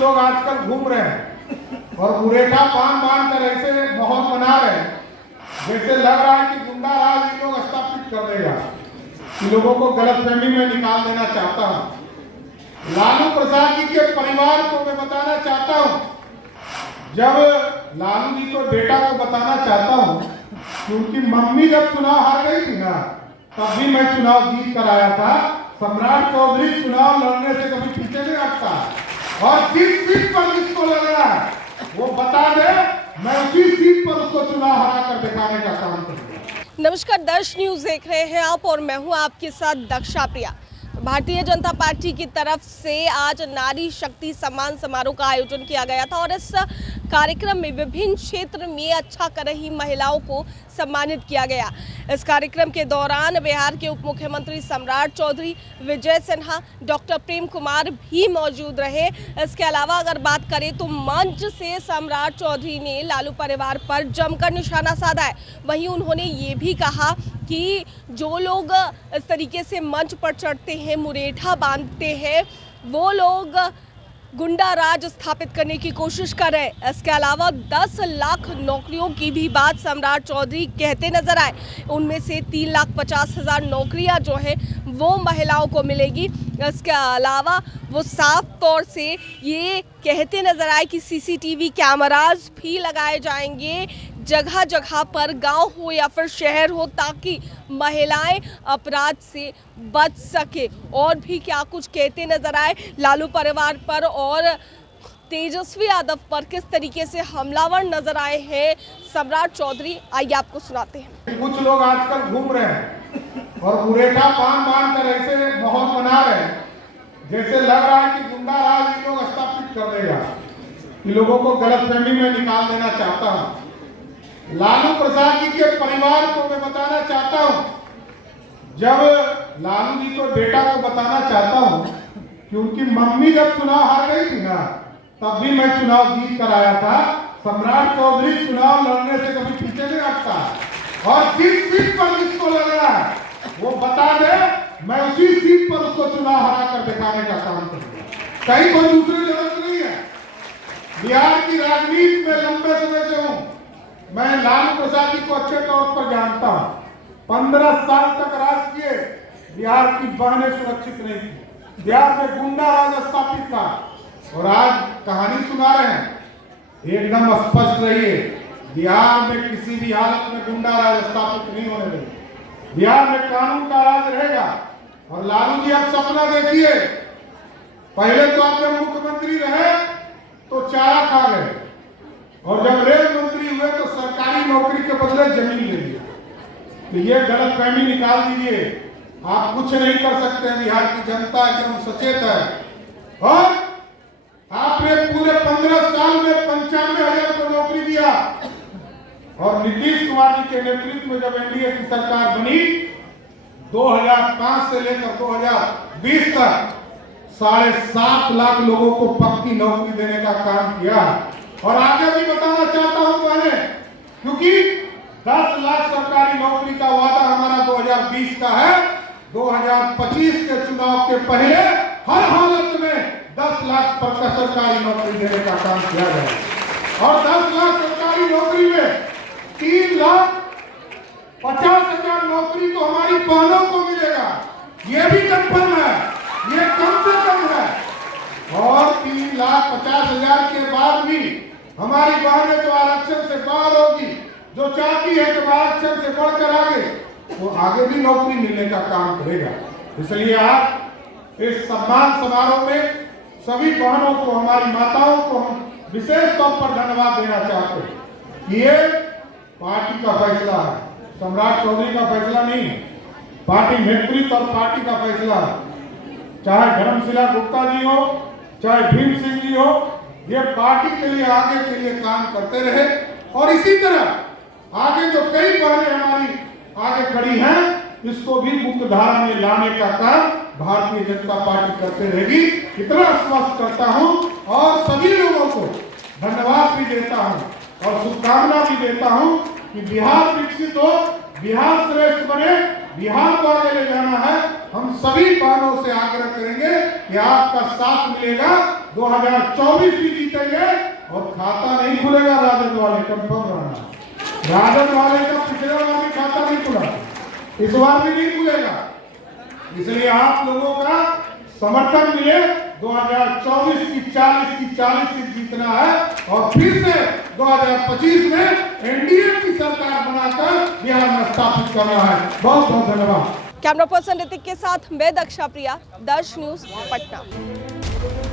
लोग आजकल घूम रहे हैं और मुरेठा पान बांध कर ऐसे माहौल बना रहे हैं जैसे लग रहा है कि गुंडा राज ये लोग स्थापित कर देगा। इन लोगों को गलतफहमी में निकाल देना चाहता हूं। लालू प्रसाद जी के परिवार को मैं बताना चाहता हूं, जब लालू जी को बेटा को बताना चाहता हूं कि उनकी मम्मी जब चुनाव हार गई थी ना, तब भी मैं चुनाव जीत कर आया था। सम्राट चौधरी चुनाव लड़ने से कभी पीछे नहीं हटता और जिस सीट पर जिसको लड़ना है वो बता दे, मैं उसी सीट पर उसको चुनाव हरा कर दिखाने का काम करूंगा। नमस्कार, दर्श न्यूज देख रहे हैं आप और मैं हूं आपके साथ दक्षा प्रिया। भारतीय जनता पार्टी की तरफ से आज नारी शक्ति सम्मान समारोह का आयोजन किया गया था और इस कार्यक्रम में विभिन्न क्षेत्र में अच्छा कर रही महिलाओं को सम्मानित किया गया। इस कार्यक्रम के दौरान बिहार के उप मुख्यमंत्री सम्राट चौधरी, विजय सिन्हा, डॉक्टर प्रेम कुमार भी मौजूद रहे। इसके अलावा अगर बात करें तो मंच से सम्राट चौधरी ने लालू परिवार पर जमकर निशाना साधा है। वहीं उन्होंने ये भी कहा कि जो लोग इस तरीके से मंच पर चढ़ते हैं, मुरेठा बांधते हैं, वो लोग गुंडा राज स्थापित करने की कोशिश कर रहे हैं। इसके अलावा 10 लाख नौकरियों की भी बात सम्राट चौधरी कहते नजर आए। उनमें से 3,50,000 नौकरियां जो है वो महिलाओं को मिलेगी। इसके अलावा वो साफ तौर से ये कहते नजर आए कि सीसीटीवी कैमरास भी लगाए जाएंगे जगह जगह पर, गांव हो या फिर शहर हो, ताकि महिलाएं अपराध से बच सके। और भी क्या कुछ कहते नजर आए लालू परिवार पर और तेजस्वी यादव पर किस तरीके से हमलावर नजर आए हैं सम्राट चौधरी, आइए आपको सुनाते हैं। कुछ लोग आजकल घूम रहे हैं और मुरेठा पान बांध कर ऐसे माहौल बना रहे हैं जैसे लग रहा है कि गुंडा राज ये लोग स्थापित कर देगा। इन लोगों को गलतफहमी में निकाल देना चाहता हूं। लालू प्रसाद जी के परिवार को मैं बताना चाहता हूं, जब लालू जी को बेटा को बताना चाहता हूं कि उनकी मम्मी जब चुनाव हार गई थी ना, तब भी मैं चुनाव जीत कर आया था। सम्राट चौधरी चुनाव लड़ने से कभी पीछे नहीं हटता और जिस सीट पर जिसको लड़ना है वो बता दे, मैं उसी सीट पर उसको चुनाव हरा कर दिखाने का काम करूंगा। कहीं कोई दूसरी जरूरत नहीं है। बिहार की राजनीति में लंबे समय से हूं। मैं लालू प्रसाद जी को अच्छे तौर पर जानता हूं। 15 साल तक राज किए, बिहार की बहनें सुरक्षित नहीं थी, बिहार में गुंडा राज स्थापित था और आज कहानी सुना रहे हैं। एकदम स्पष्ट रहिए, बिहार में किसी भी हालत में गुंडा राज स्थापित नहीं होने देंगे। बिहार में कानून का राज रहेगा। और लालू जी आप सपना देखिए, पहले तो आप जब मुख्यमंत्री रहे तो चारा खा गए और जब रेल मंत्री हुए तो सरकारी नौकरी के बदले जमीन ले लिया। तो ये गलतफहमी निकाल दीजिए। आप कुछ नहीं कर सकते हैं। बिहार की जनता एकदम सचेत है और आपने पूरे 15 साल में 95,000 को नौकरी दिया और नीतीश कुमार जी के नेतृत्व में जब एनडीए की सरकार बनी 2005 से लेकर 2020 तक 7.5 लाख लोगों को पक्की नौकरी देने का काम किया। और आगे भी बताना चाहता हूं मैंने, क्योंकि 10 लाख सरकारी नौकरी का वादा हमारा 2020 का है। 2025 के चुनाव के पहले हर हालत में 10 लाख पक्का सरकारी नौकरी देने का काम किया जाए और 10 लाख सरकारी नौकरी में 3,50,000 नौकरी तो हमारी बहनों को मिलेगा। ये भी कंफर्म है, ये कम से कम है। और 3,50,000 के बाद भी हमारी बहनें जो आरक्षण से बाहर होगी, जो चाहती है कि आरक्षण से बढ़कर आगे, वो आगे भी नौकरी मिलने का काम करेगा। इसलिए आज इस सम्मान समारोह में सभी बहनों को, हमारी माताओं को हम विशेष तौर पर धन्यवाद देना चाहते हैं। ये पार्टी का फैसला है, सम्राट चौधरी का फैसला नहीं है। पार्टी नेतृत्व और पार्टी का फैसला है। चाहे धर्मशिला गुप्ता जी हो, चाहे भीम सिंह जी हो, ये पार्टी के लिए आगे के लिए काम करते रहे और इसी तरह आगे जो कई बहनें हमारी आगे खड़ी हैं, इसको भी मुख्यधारा में लाने का काम भारतीय जनता पार्टी करते रहेगी। इतना आश्वस्त करता हूं और सभी लोगों को धन्यवाद भी देता हूं और शुभकामना भी देता हूं कि बिहार विकसित हो, बिहार श्रेष्ठ बने, बिहार को आगे ले जाना है। हम सभी बहनों से आग्रह करेंगे कि आपका साथ मिलेगा 2024 भी जीतेंगे और खाता नहीं खुलेगा राजद वाले, कंफर्म रहना। राजद वाले का पिछले बार भी खाता नहीं खुला, इस बार भी नहीं खुलेगा। इसलिए आप लोगों का समर्थन मिले, 2024 की 40 सीट जीतना है और फिर से 2025 में एनडीए की सरकार बनाकर बिहार में स्थापित करना है। बहुत बहुत धन्यवाद। कैमरा पर्सन ऋतिक के साथ मैं दक्षा प्रिया, दर्श न्यूज पटना।